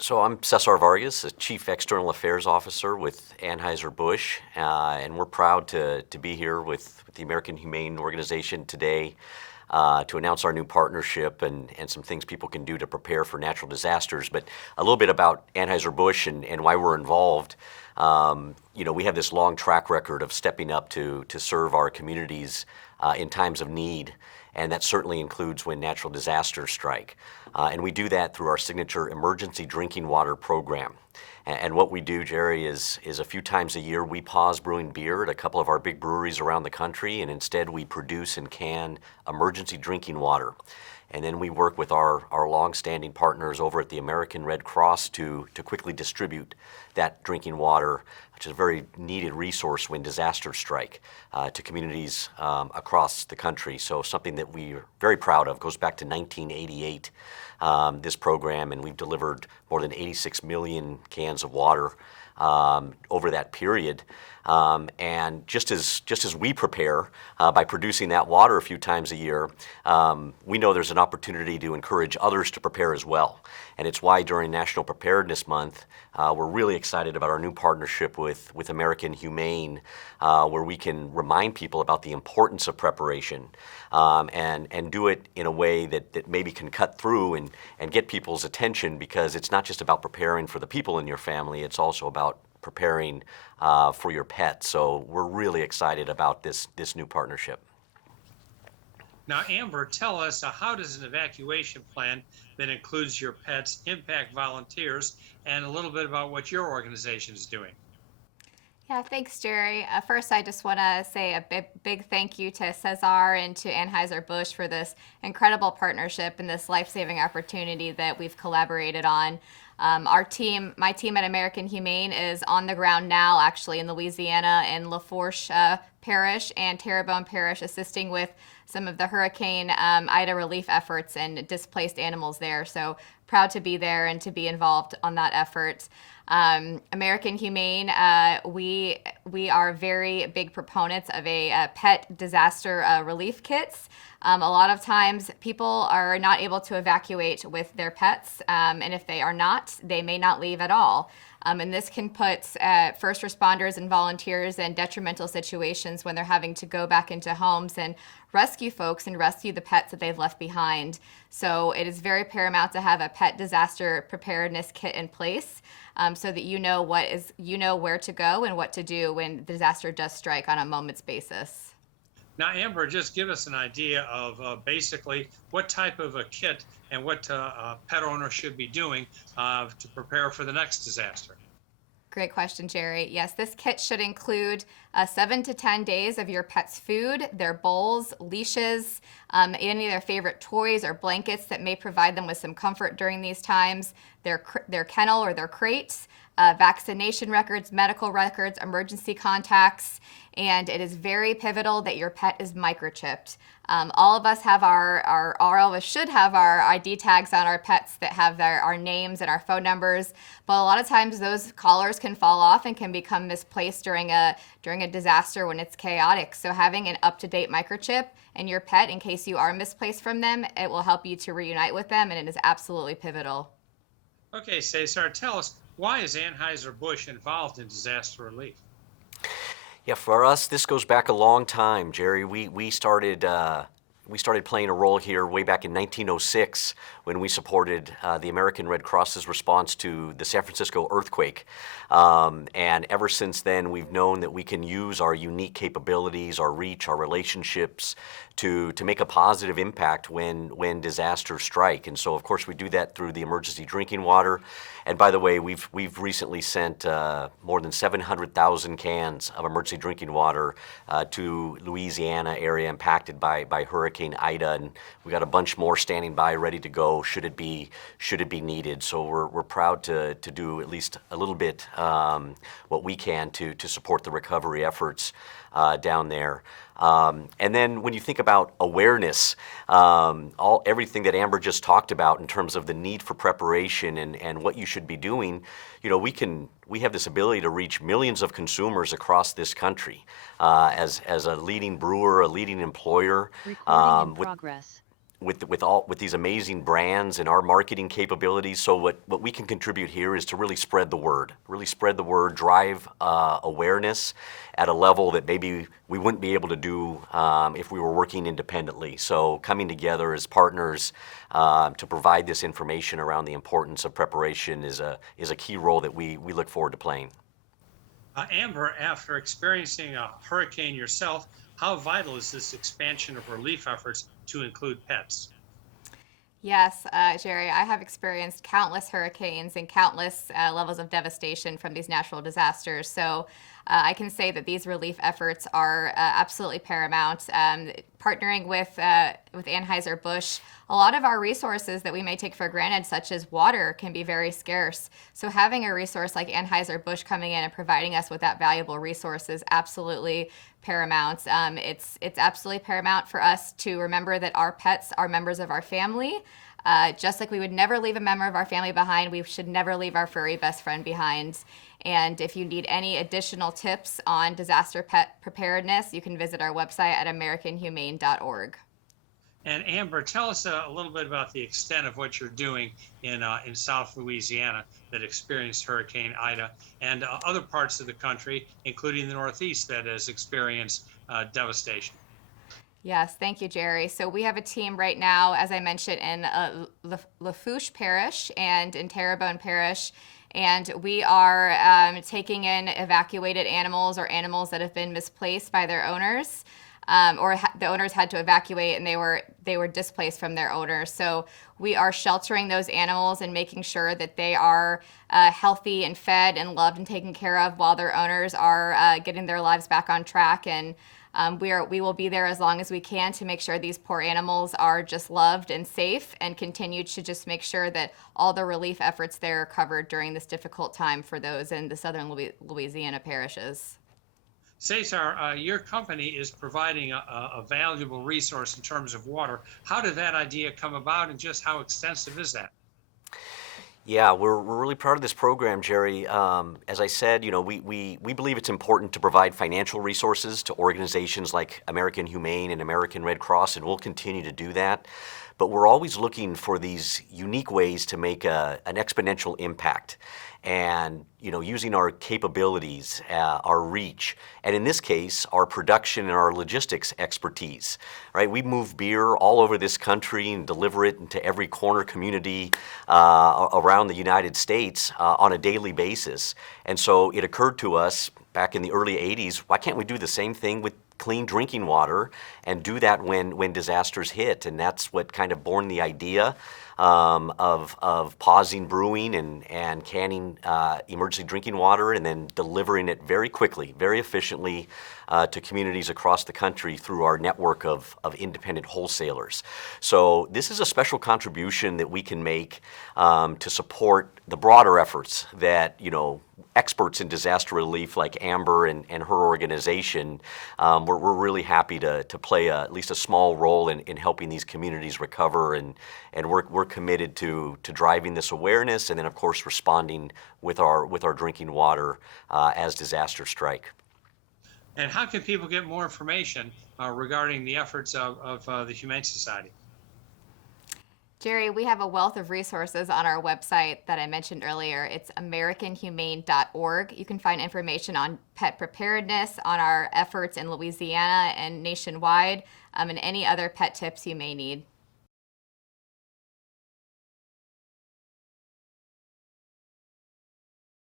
So I'm Cesar Vargas, the Chief External Affairs Officer with Anheuser-Busch, and we're proud to be here with the American Humane Organization today to announce our new partnership and some things people can do to prepare for natural disasters. But a little bit about Anheuser-Busch and why we're involved. We have this long track record of stepping up to serve our communities in times of need, and that certainly includes when natural disasters strike. And we do that through our signature emergency drinking water program. And what we do, Jerry, is a few times a year we pause brewing beer at a couple of our big breweries around the country, and instead we produce and can emergency drinking water. And then we work with our long-standing partners over at the American Red Cross to quickly distribute that drinking water, which is a very needed resource when disasters strike, to communities across the country. So something that we're very proud of, goes back to 1988, this program, and we've delivered more than 86 million cans of water over that period. And just as we prepare by producing that water a few times a year, we know there's an opportunity to encourage others to prepare as well. And it's why during National Preparedness Month, we're really excited about our new partnership with American Humane, where we can remind people about the importance of preparation and do it in a way that maybe can cut through and get people's attention, because it's not just about preparing for the people in your family, it's also about preparing for your pet. So we're really excited about this new partnership. Now, Amber, tell us, how does an evacuation plan that includes your pets impact volunteers, and a little bit about what your organization is doing? Yeah, thanks, Jerry. First, I just want to say a big thank you to Cesar and to Anheuser-Busch for this incredible partnership and this life-saving opportunity that we've collaborated on. My team at American Humane is on the ground now, actually in Louisiana, in Lafourche Parish and Terrebonne Parish, assisting with some of the Hurricane Ida relief efforts and displaced animals there. So proud to be there and to be involved on that effort. American Humane, we are very big proponents of a pet disaster relief kits. A lot of times people are not able to evacuate with their pets, and if they are not, they may not leave at all. And this can put first responders and volunteers in detrimental situations when they're having to go back into homes and rescue folks and rescue the pets that they've left behind. So it is very paramount to have a pet disaster preparedness kit in place, so that you know where to go and what to do when the disaster does strike on a moment's basis. Now, Amber, just give us an idea of basically what type of a kit and what pet owners should be doing to prepare for the next disaster. Great question, Jerry. Yes, this kit should include 7 to 10 days of your pet's food, their bowls, leashes, any of their favorite toys or blankets that may provide them with some comfort during these times, their kennel or their crates, vaccination records, medical records, emergency contacts, and it is very pivotal that your pet is microchipped. All of us have all of us should have our ID tags on our pets that have our names and our phone numbers, but a lot of times those collars can fall off and can become misplaced during a disaster when it's chaotic. So having an up-to-date microchip in your pet in case you are misplaced from them, it will help you to reunite with them, and it is absolutely pivotal. Okay, Cesar, tell us, why is Anheuser-Busch involved in disaster relief? Yeah, for us, this goes back a long time, Jerry. We started playing a role here way back in 1906 when we supported the American Red Cross's response to the San Francisco earthquake. And ever since then, we've known that we can use our unique capabilities, our reach, our relationships to make a positive impact when disasters strike. And so, of course, we do that through the emergency drinking water. And by the way, we've recently sent more than 700,000 cans of emergency drinking water to Louisiana area impacted by Hurricane Ida, and we got a bunch more standing by, ready to go should it be needed. So we're proud to do at least a little bit what we can to support the recovery efforts down there. And then when you think about awareness, everything that Amber just talked about in terms of the need for preparation and what you should be doing, we have this ability to reach millions of consumers across this country as a leading brewer, a leading employer. Recording in progress. with these amazing brands and our marketing capabilities. So what we can contribute here is to really spread the word, drive awareness at a level that maybe we wouldn't be able to do if we were working independently. So coming together as partners to provide this information around the importance of preparation is a key role that we look forward to playing. Amber, after experiencing a hurricane yourself, how vital is this expansion of relief efforts to include pets? Yes, Jerry, I have experienced countless hurricanes and countless levels of devastation from these natural disasters. So I can say that these relief efforts are absolutely paramount. Partnering with Anheuser-Busch, a lot of our resources that we may take for granted, such as water, can be very scarce. So having a resource like Anheuser-Busch coming in and providing us with that valuable resource is absolutely paramount. It's absolutely paramount for us to remember that our pets are members of our family. Just like we would never leave a member of our family behind, we should never leave our furry best friend behind. And if you need any additional tips on disaster pet preparedness, you can visit our website at americanhumane.org. And Amber, tell us a little bit about the extent of what you're doing in South Louisiana that experienced Hurricane Ida, and other parts of the country, including the Northeast, that has experienced devastation. Yes, thank you, Jerry. So we have a team right now, as I mentioned, in Lafourche Parish and in Terrebonne Parish, and we are taking in evacuated animals or animals that have been misplaced by their owners. The owners had to evacuate and they were displaced from their owners. So we are sheltering those animals and making sure that they are healthy and fed and loved and taken care of while their owners are getting their lives back on track. And we will be there as long as we can to make sure these poor animals are just loved and safe, and continue to just make sure that all the relief efforts there are covered during this difficult time for those in the southern Louisiana parishes. Cesar, your company is providing a valuable resource in terms of water. How did that idea come about, and just how extensive is that? Yeah, we're really proud of this program, Jerry. As I said, we believe it's important to provide financial resources to organizations like American Humane and American Red Cross, and we'll continue to do that. But we're always looking for these unique ways to make an exponential impact, and using our capabilities, our reach, and in this case, our production and our logistics expertise. Right, we move beer all over this country and deliver it into every corner community around the United States on a daily basis. And so it occurred to us back in the early '80s, why can't we do the same thing with clean drinking water and do that when disasters hit? And that's what kind of born the idea of pausing brewing and canning emergency drinking water, and then delivering it very quickly, very efficiently to communities across the country through our network of independent wholesalers. So this is a special contribution that we can make to support the broader efforts that experts in disaster relief like Amber and her organization, we're really happy to play at least a small role in helping these communities recover, and we're committed to driving this awareness, and then of course responding with our drinking water as disasters strike. And how can people get more information regarding the efforts of the Humane Society? Jerry, we have a wealth of resources on our website that I mentioned earlier. It's americanhumane.org. You can find information on pet preparedness, on our efforts in Louisiana and nationwide, and any other pet tips you may need.